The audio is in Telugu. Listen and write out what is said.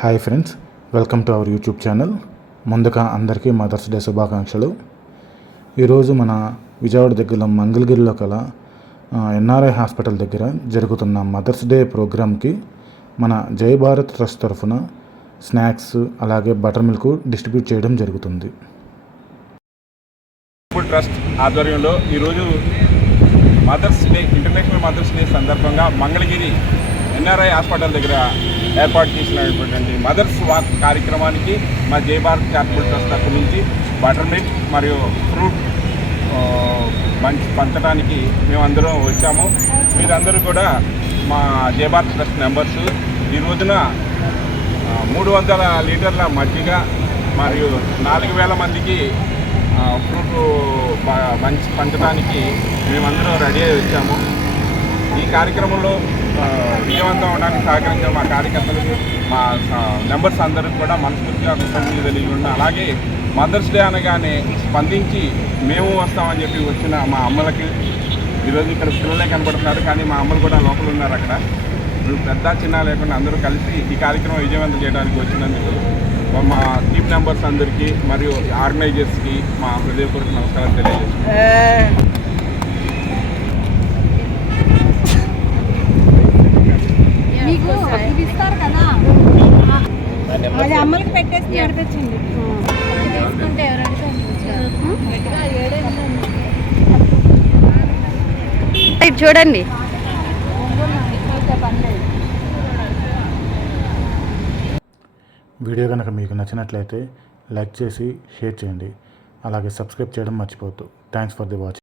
Hi friends, welcome to our YouTube channel. ముందుగా అందరికీ మదర్స్ డే శుభాకాంక్షలు. ఈరోజు మన విజయవాడ దగ్గరలో మంగళగిరిలో కల ఎన్ఆర్ఐ హాస్పిటల్ దగ్గర జరుగుతున్న మదర్స్ డే ప్రోగ్రామ్కి మన జై భారత్ ట్రస్ట్ తరఫున స్నాక్స్ అలాగే బటర్ మిల్క్ డిస్ట్రిబ్యూట్ చేయడం జరుగుతుంది. ట్రస్ట్ ఆధ్వర్యంలో ఈరోజు mother's day, international mother's day సందర్భంగా మంగళగిరి ఎన్ఆర్ఐ హాస్పిటల్ దగ్గర ఏర్పాటు చేసినటువంటి మదర్స్ వాక్ కార్యక్రమానికి మా జై భారత్ చారిటబుల్ ట్రస్ట్ తరఫు నుంచి బటర్ మిల్క్ మరియు ఫ్రూట్ పంచడానికి మేమందరం వచ్చాము. మీరందరూ కూడా మా జై భారత్ ట్రస్ట్ మెంబర్స్. ఈ రోజున 300 లీటర్ల మజ్జిగ మరియు 4000 మందికి ఫ్రూట్ పంచడానికి మేమందరం రెడీ అయి వచ్చాము. ఈ కార్యక్రమంలో విజయవంతం అవడానికి సహకరించిన మా కార్యకర్తలకు, మా మెంబర్స్ అందరికీ కూడా మనస్ఫూర్తిగా కృతజ్ఞతలు తెలియకుండా, అలాగే మదర్స్ డే అనగానే స్పందించి మేము వస్తామని చెప్పి వచ్చిన మా అమ్మలకి, ఈరోజు ఇక్కడ పిల్లలే కనపడుతున్నారు కానీ మా అమ్మలు కూడా లోపల ఉన్నారు. అక్కడ పెద్ద చిన్న లేకుండా అందరూ కలిసి ఈ కార్యక్రమం విజయవంతం చేయడానికి వచ్చినందుకు మా టీమ్ మెంబర్స్ అందరికీ మరియు ఆర్గనైజర్స్కి మా హృదయపూర్వక నమస్కారాలు తెలియజేస్తున్నాం. మీకు ఇది ఇస్తారు కదా, అది అమ్మలకి పెట్టేసి నడిపించండి. చూడండి. వీడియో కనుక మీకు నచ్చినట్లయితే లైక్ చేసి షేర్ చేయండి. అలాగే సబ్స్క్రైబ్ చేయడం మర్చిపోవద్దు. Thanks for the watching.